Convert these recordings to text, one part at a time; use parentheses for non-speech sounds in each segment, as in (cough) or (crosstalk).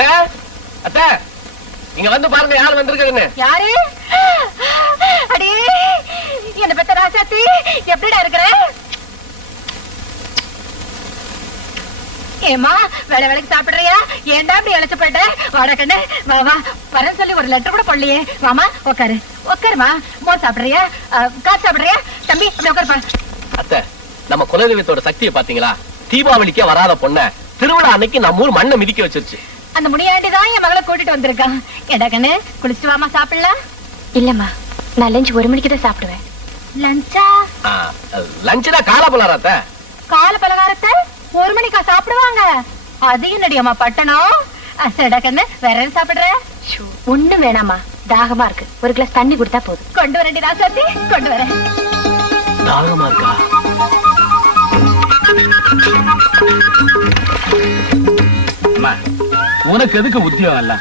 அத்தை அத்தை இங்க வந்து பாருங்க யார் வந்திருக்குன்னு யாரு? அடே என்ன பெத்த ராசாத்தி எப்படிடா இருக்கிற? ஏமா வேலை வேலைக்கு சாப்பிடுறியா? ஏன்டா இப்படி இழைச்சு போயிட்ட? வாடா கண்ணு வா வா வரேன் சொல்லி ஒரு லெட்டர் கூட போடலையே. வாமா உட்காரு உட்காருமா மோர் சாப்பிடுறியா? காசு சாப்பிடுறியா? தம்பி அப்படி உட்காருப்பா அத்தை நம்ம குலதெய்வத்தோட சக்தியை பாத்தீங்களா தீபாவளிக்கே வராத பொண்ண திருவிழா அன்னைக்கு நம்ம ஊர் மண்ணை மிதிக்க வச்சிருச்சு. அந்த முனியாண்டி தான் என் மகளை கூட்டிட்டு வந்திருக்கான் ஏடா கண்ணு குளிச்சுட்டு வாமா சாப்பிடலாம்? இல்லம்மா நான் லஞ்ச் ஒரு மணிக்கு தான் சாப்பிடுவேன். லஞ்சா? லஞ்சு தான் காலா போலாரா அத்தை கால பலகாரத்தை ஒரு மணிக்கா சாப்பிடுவாங்க? அது என்னடியம்மா பட்டணம்? கண்ணு வேற என்ன சாப்பிடுற? ஒண்ணும் வேணாம்மா தாகமா இருக்கு. ஒரு கிளாஸ் தண்ணி கொடுத்தா போதும். கொண்டு வரேன்டி ராசாத்தி கொண்டு வரேன். தாகமா இருக்கா? அம்மா, உனக்கு எதுக்கு உத்தியோகம் இல்ல?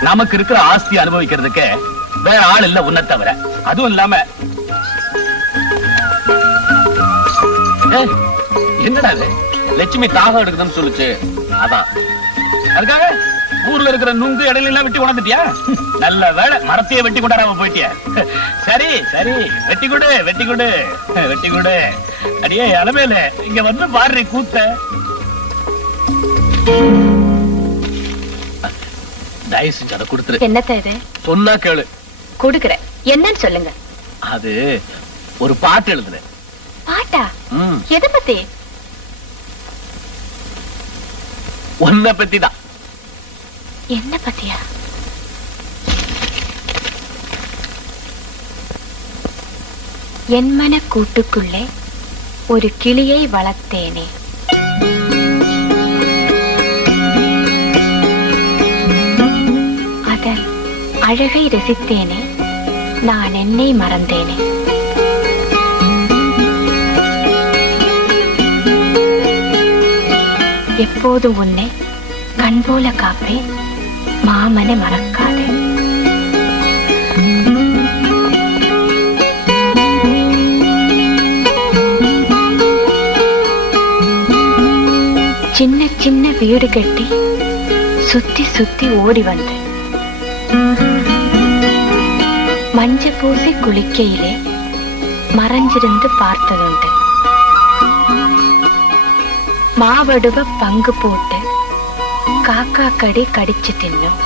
நமக்கு இருக்கிற ஆஸ்தி அனுபவிக்கிறதுக்கு வேற ஆள் இல்ல உன்னை தவிர. அதுவும் இல்லாம என்னடா லட்சுமி தாகம் எடுக்குதுன்னு சொல்லுச்சு. அதான். அதுக்காக ஊர்ல இருக்கிற நுங்கு இடையில எல்லாம் வெட்டி உணர்ந்துட்டியா நல்ல வேலை மரத்தையே வெட்டி கொண்டாடாம போயிட்டியா? சரி சரி. வெட்டி கொடு வெட்டி கொடு வெட்டி கொடு. அடியே அளவேல இங்க வந்து பாரு கூத்த. தயவு செஞ்சு அதை கொடுத்துரு. என்னத்த இது? சொன்னா கேளு. கொடுக்குறேன். என்னன்னு சொல்லுங்க. அது ஒரு பாட்டு எழுதுனேன். பாட்டா? ம், எதை பத்தி? உன்னை பத்தி தான் என்ன பத்தியா? என் மன கூட்டுக்குள்ளே ஒரு கிளியை வளர்த்தேனே. அழகை ரசித்தேனே நான் என்னை மறந்தேனே. எப்போதும் உன்னை கண் போல காப்பேன் மாமனை மறக்காதே. சின்ன சின்ன வீடு கட்டி சுத்தி சுத்தி ஓடி வந்தேன். மஞ்ச பூசி குளிக்கையிலே மறைஞ்சிருந்து பார்த்ததுண்டு. மாவடுவ பங்கு போட்டு காக்கா கடி கடிச்சு தின்னும்.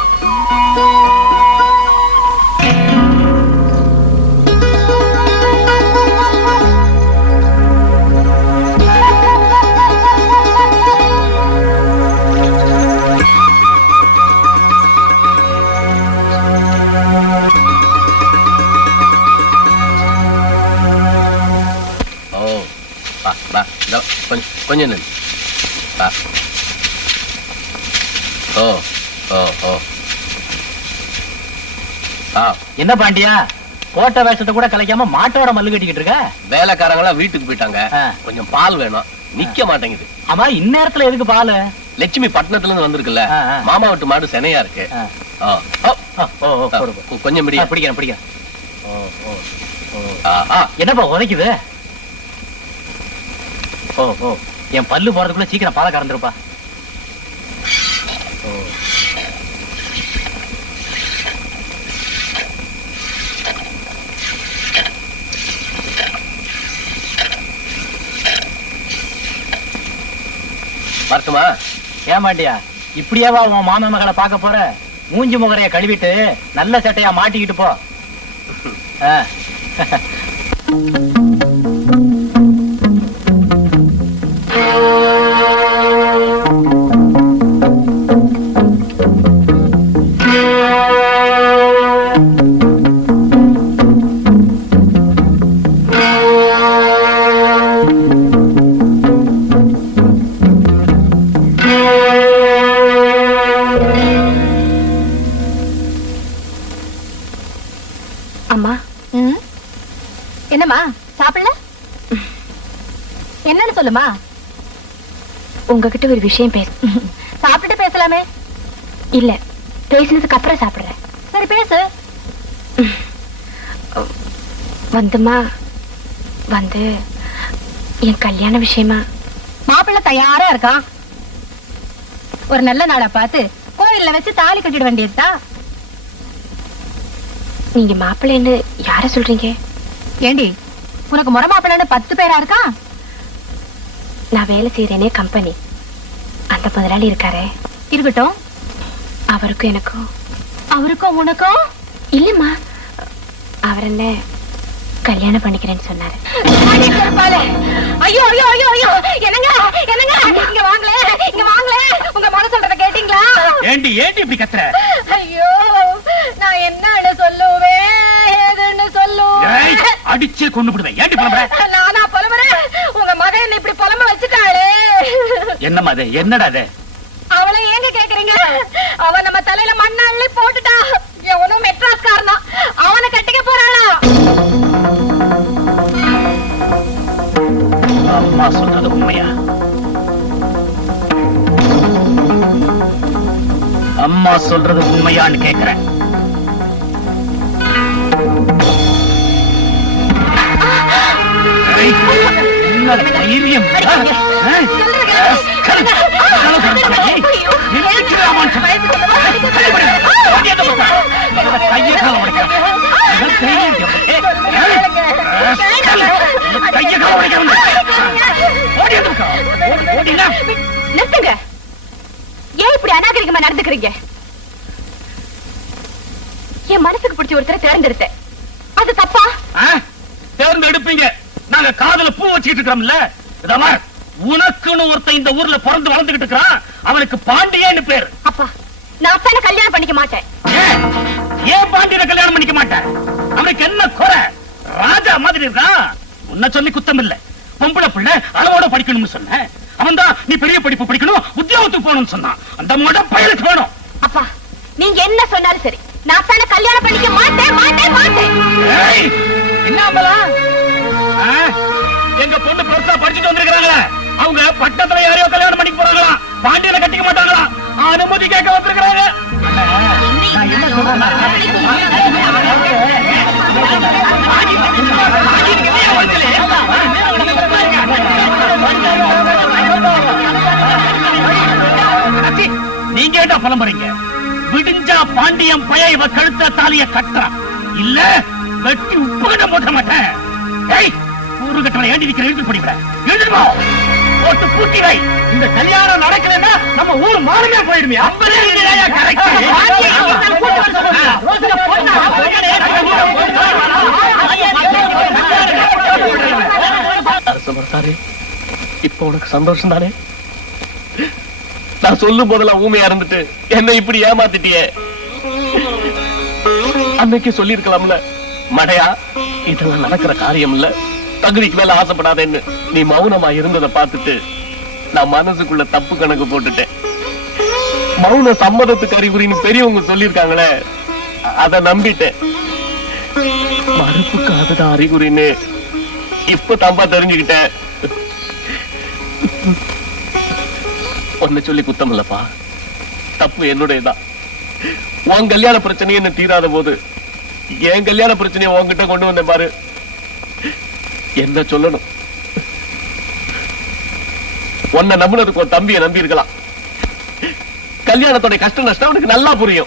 கொஞ்சம் வா ஓ ஓ ஓ. ஆ. என்ன பாண்டியா? போட்ட வேஷத்தை கூட கலைக்காம மாட்டோட மல்லு கட்டிக்கிட்டு இருக்க? வேலைக்காரங்களாம் வீட்டுக்கு போயிட்டாங்க. ஆ. கொஞ்சம் பால் வேணும். நிக்க மாட்டேங்குது. ஆமா இந்நேரத்துல எதுக்கு பாலு? லட்சுமி பட்டணத்துல இருந்து வந்திருக்குல்ல. ஆ, ஆ. மாமா வீட்டு மாடு செனையா இருக்கு. ஆ. ஆ, ஆ, கொஞ்சம் ஆ, முடியும் பிடிக்கிறேன் பிடிக்கிறேன். ஓ ஓ ஓ. ஆ. என்னப்பா உதைக்குது? ஓ ஓ. என் பல்லு போறதுக்குள்ள சீக்கிரம் பாலை கறந்துருப்பா. ஓ வரட்டுமா ஏமாண்டியா? இப்படியாவா உன் மாமா மகளை பார்க்க போற? மூஞ்சி முகரைய கழுவிட்டு நல்ல சட்டையா மாட்டிக்கிட்டு போ. (laughs) என்னம்மா சாப்பிடல? என்னன்னு சொல்லுமா? உங்ககிட்ட ஒரு விஷயம் பேச சாப்பிட்டுட்டு பேசலாமே? இல்ல பேசினதுக்கு அப்புறம் சாப்பிடுறேன். சரி பேசு. வந்துமா? வந்து என் கல்யாண விஷயமா? மாப்பிள்ளை தயாரா இருக்கான் ஒரு நல்ல நாளா பார்த்து கோயில்ல வச்சு தாலி கட்டிட வேண்டியதுதான். நீங்க மாப்பிள்ளைன்னு யார சொல்றீங்க? ஏண்டி உனக்கு முறை மாப்பிள்ளைன்னு பத்து பேரா இருக்கா? நான் வேலை செய்யறேனே கம்பெனி. அந்த முதலாளி இருக்காரே. இருக்கட்டும். அவருக்கும் எனக்கும். அவருக்கும் உனக்கும்? இல்லம்மா. அவர் என்ன கல்யாணம் பண்ணிக்கிறேன்னு சொன்னாரு. ஐயோ ஐயோ ஐயோ ஐயோ. என்னங்க? என்னங்க? இங்க வாங்களே இங்க வாங்களே. உங்க மனசு சொல்றத கேட்டீங்களா? ஏண்டி ஏண்டி இப்படி கத்துற? ஐயோ நான் என்னன்னு சொல்லுவேன் ஏதுன்னு சொல்லுவேன் அடிச்சு கொண்டு விடுவேன் ஏண்டி புலம்புற? நானா புலம்புறேன்? உங்க மகன் என்ன இப்படி புலம்ப வச்சுட்டாளே. என்னம்மா அது என்னடா அது? அவளை ஏங்க கேக்குறீங்க? அவன் நம்ம தலையில மண்ண அள்ளி போட்டுட்டா எவனும் மெட்ராஸ் காரனா அவனை கட்டிக்க போறாளா? அம்மா சொல்றது உண்மையா? அம்மா சொல்றது உண்மையான்னு கேக்குறேன். தைரியம். கையை காலை உடைக்கிறேன். கையை காலை உடைக்கிறேன். நிறுத்துங்க. ஏன் இப்படி அநாகரிகமா நடந்துக்கிறீங்க? என் மனசுக்கு பிடிச்ச ஒருத்தரை தேர்ந்தெடுத்தேன். அது தப்பா? தேர்ந்தெடுப்பீங்க. நாங்க காதுல பூ வச்சுக்கிட்டு பார், உனக்குன்னு ஒருத்தன் இந்த ஊர்ல பிறந்து வளர்ந்துகிட்டு இருக்கிறான். அவனுக்கு பாண்டியன்னு பேர். அப்பா நான் அப்பனை கல்யாணம் பண்ணிக்க மாட்டேன். ஏன் பாண்டியனை கல்யாணம் பண்ணிக்க மாட்டேன்? அவனுக்கு என்ன குறை? ராஜா மாதிரி இருக்கான். உன்னை சொல்லி குத்தம் இல்ல பொம்பளை பிள்ளை அளவோட படிக்கணும்னு சொன்ன. அவன் தான் நீ பெரிய படிப்பு படிக்கணும் உத்தியோகத்துக்கு போகணும்னு சொன்னான். அந்த மட பயலுக்கு வேணும். அப்பா நீங்க என்ன சொன்னாலும் சரி. நான் அப்பனை கல்யாணம் பண்ணிக்க மாட்டேன் மாட்டேன் மாட்டேன். ஏய், என்ன பலம்? ஆ? எங்க பொண்ணு பெருசா படிச்சுட்டு வந்திருக்காங்களே அவங்க பட்டத்துல யாரையோ கல்யாணம் பண்ணிக்க போறாங்களா பாண்டியனை கட்டிக்க மாட்டாங்களா அனுமதி கேட்க வந்திருக்கிறாங்க. என்ன? பாண்டியன் பய இவ கழுத்த தாலிய கட்டுறான் இல்ல வெட்டி உப்புகிட்ட போட்ட மாட்டேன் ஏய் ஊரு கட்டளை ஏண்டி நிக்கிற எழுதி படிக்கிற எழுதுமா போட்டு பூட்டி வை இந்த கல்யாணம் நடக்கலன்னா நம்ம ஊர் மானமே போயிடுமே அப்பவே இல்லையா அரசமரத்தாரே இப்ப உனக்கு சந்தோஷம் தானே நான் சொல்லும் போதெல்லாம் ஊமையா இருந்துட்டு என்ன இப்படி ஏமாத்திட்டியே அன்னைக்கு சொல்லிருக்கலாம்ல மடையா இதெல்லாம் நடக்கிற காரியம் இல்ல தகுதிக்கு மேல ஆசைப்படாதேன்னு நீ மௌனமா இருந்ததை பார்த்துட்டு நான் மனசுக்குள்ள தப்பு கணக்கு போட்டுட்டேன். மௌன சம்மதத்துக்கு அறிகுறின்னு பெரியவங்க சொல்லியிருக்காங்களே அத நம்பிட்டேன். மறுப்புக்கு அதுதான் அறிகுறின்னு இப்ப தம்பா தெரிஞ்சுக்கிட்டேன். ஒன்னு சொல்லி குத்தம் இல்லப்பா தப்பு என்னுடையதான் உன் கல்யாண பிரச்சனை என்ன தீராத போது என் கல்யாண பிரச்சனையை உங்ககிட்ட கொண்டு வந்தேன் பாரு. என்ன சொல்லணும்? உன்னை நம்பினதுக்கு ஒரு தம்பியை நம்பி இருக்கலாம். கல்யாணத்தோட கஷ்ட நஷ்டம் அவனுக்கு நல்லா புரியும்.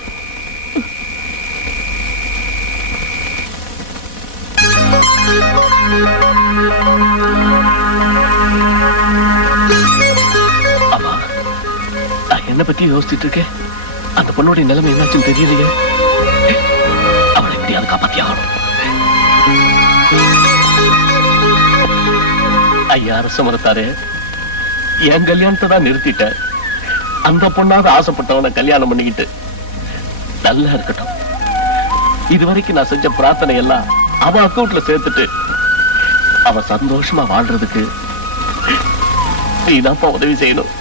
நான் என்ன பத்தி யோசிச்சுட்டு இருக்கேன். அந்த பொண்ணுடைய நிலைமை என்னாச்சுன்னு தெரியலையே. எப்படியாவது காப்பாத்தி ஆகணும் ஐயா அரச மரத்தாரு என் கல்யாணத்தை தான் நிறுத்திட்ட. அந்த பொண்ணாவது ஆசைப்பட்டவனை கல்யாணம் பண்ணிக்கிட்டு நல்லா இருக்கட்டும். இதுவரைக்கும் நான் செஞ்ச பிரார்த்தனை எல்லாம் அவ அக்கௌண்ட்ல சேர்த்துட்டு அவ சந்தோஷமா வாழ்றதுக்கு நீதான்ப்பா உதவி செய்யணும்.